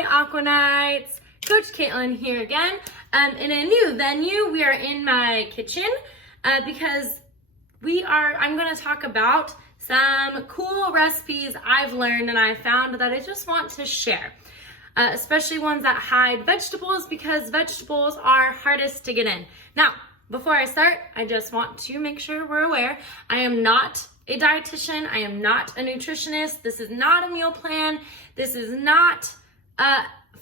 Hey Aquanites, Coach Caitlin here again. In a new venue, we are in my kitchen because I'm going to talk about some cool recipes I've learned and I found that I just want to share. Especially ones that hide vegetables because vegetables are hardest to get in. Now, before I start, I just want to make sure we're aware, I am not a dietitian, I am not a nutritionist, this is not a meal plan, this is not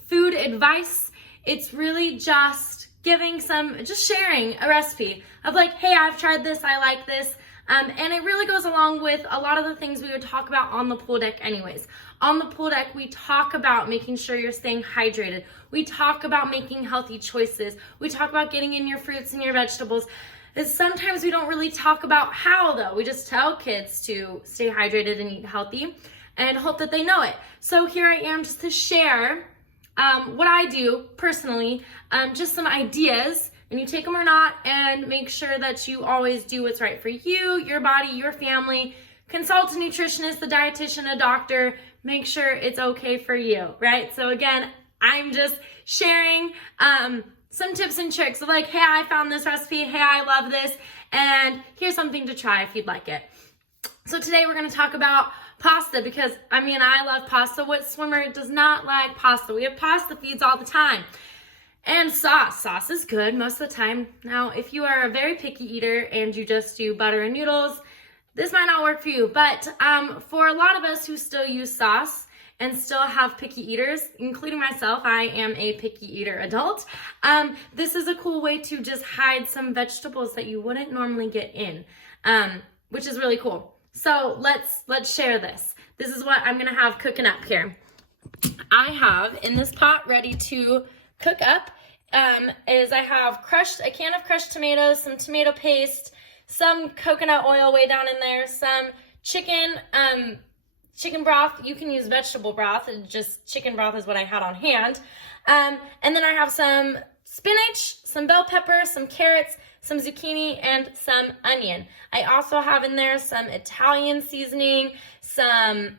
food advice. It's really just sharing a recipe of like, hey, I've tried this, I like this. And it really goes along with a lot of the things we would talk about on the pool deck anyways. On the pool deck, we talk about making sure you're staying hydrated. We talk about making healthy choices. We talk about getting in your fruits and your vegetables. Sometimes we don't really talk about how though. We just tell kids to stay hydrated and eat healthy and hope that they know it. So here I am just to share what I do personally, just some ideas, and you take them or not, and make sure that you always do what's right for you, your body, your family. Consult a nutritionist, a dietitian, a doctor. Make sure it's okay for you, right? So again, I'm just sharing some tips and tricks of like, hey, I found this recipe, hey, I love this, and here's something to try if you'd like it. So today we're gonna talk about pasta because, I love pasta. What swimmer does not like pasta? We have pasta feeds all the time. And sauce. Sauce is good most of the time. Now, if you are a very picky eater and you just do butter and noodles, this might not work for you. But for a lot of us who still use sauce and still have picky eaters, including myself, I am a picky eater adult, this is a cool way to just hide some vegetables that you wouldn't normally get in, which is really cool. So let's share this. This is what I'm gonna have cooking up here. I have in this pot ready to cook up is I have a can of crushed tomatoes, some tomato paste, some coconut oil way down in there, some chicken broth. You can use vegetable broth, just chicken broth is what I had on hand. And then I have some spinach, some bell pepper, some carrots, some zucchini, and some onion. I also have in there some Italian seasoning, some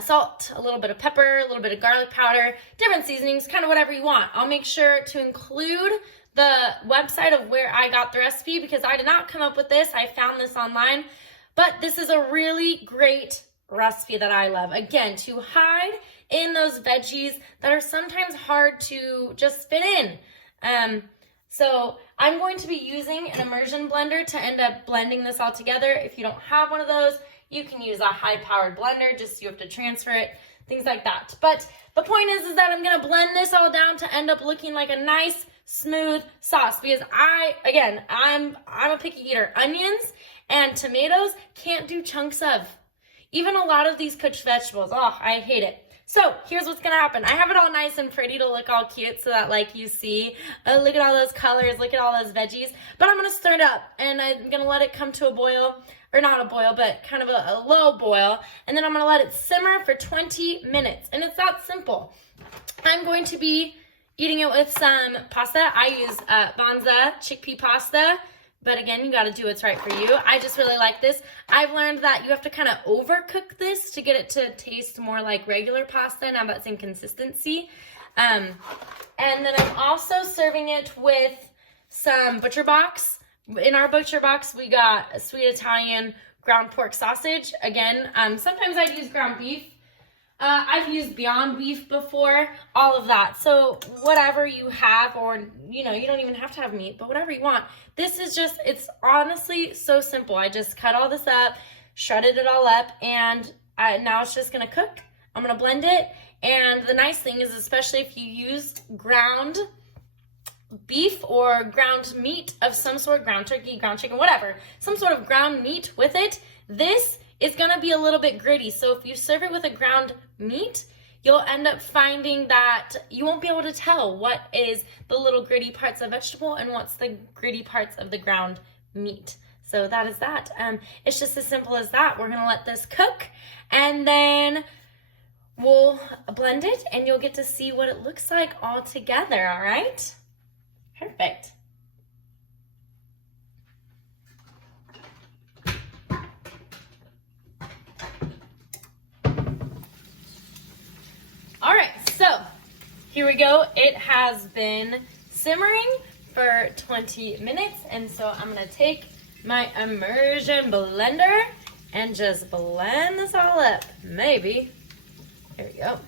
salt, a little bit of pepper, a little bit of garlic powder, different seasonings, kind of whatever you want. I'll make sure to include the website of where I got the recipe because I did not come up with this. I found this online, but this is a really great recipe that I love. Again, to hide in those veggies that are sometimes hard to just fit in. So I'm going to be using an immersion blender to end up blending this all together. If you don't have one of those, you can use a high-powered blender, just you have to transfer it, things like that. But the point is that I'm gonna blend this all down to end up looking like a nice, smooth sauce because I'm a picky eater. Onions and tomatoes can't do chunks of. Even a lot of these cooked vegetables, I hate it. So here's what's gonna happen. I have it all nice and pretty to look all cute so that like you see, look at all those colors, look at all those veggies. But I'm gonna stir it up and I'm gonna let it come to a boil, or not a boil, but kind of a low boil. And then I'm gonna let it simmer for 20 minutes. And it's that simple. I'm going to be eating it with some pasta. I use Banza chickpea pasta. But again, you gotta do what's right for you. I just really like this. I've learned that you have to kind of overcook this to get it to taste more like regular pasta and have that same consistency. And then I'm also serving it with some Butcher Box. In our Butcher Box, we got a sweet Italian ground pork sausage. Again, sometimes I'd use ground beef. I've used Beyond Beef before, all of that. So whatever you have, or you don't even have to have meat, but whatever you want. This is it's honestly so simple. I just cut all this up, shredded it all up, and now it's just gonna cook. I'm gonna blend it, and the nice thing is, especially if you used ground beef or ground meat of some sort, ground turkey, ground chicken, whatever, some sort of ground meat with it, this is gonna be a little bit gritty. So if you serve it with a ground meat, you'll end up finding that you won't be able to tell what is the little gritty parts of vegetable and what's the gritty parts of the ground meat. So that is that. It's just as simple as that. We're gonna let this cook and then we'll blend it and you'll get to see what it looks like all together, all right? Perfect. All right, so here we go. It has been simmering for 20 minutes, and so I'm gonna take my immersion blender and just blend this all up. Maybe. There we go.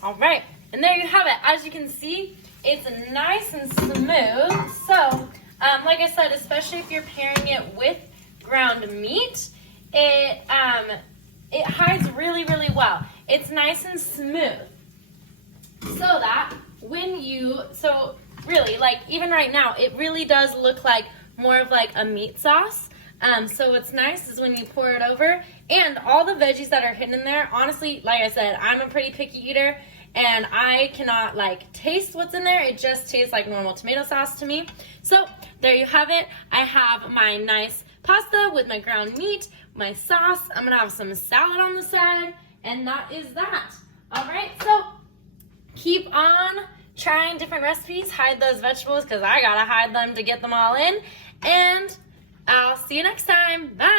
All right, and there you have it. As you can see, it's nice and smooth. So, like I said, especially if you're pairing it with ground meat, it hides really, really well. It's nice and smooth. So that when so really, like even right now, it really does look like more of like a meat sauce. So what's nice is when you pour it over, and all the veggies that are hidden in there, honestly, like I said, I'm a pretty picky eater, and I cannot like taste what's in there. It just tastes like normal tomato sauce to me. So there you have it. I have my nice pasta with my ground meat, my sauce. I'm gonna have some salad on the side, and that is that. All right, so keep on trying different recipes. Hide those vegetables because I gotta hide them to get them all in. And I'll see you next time. Bye.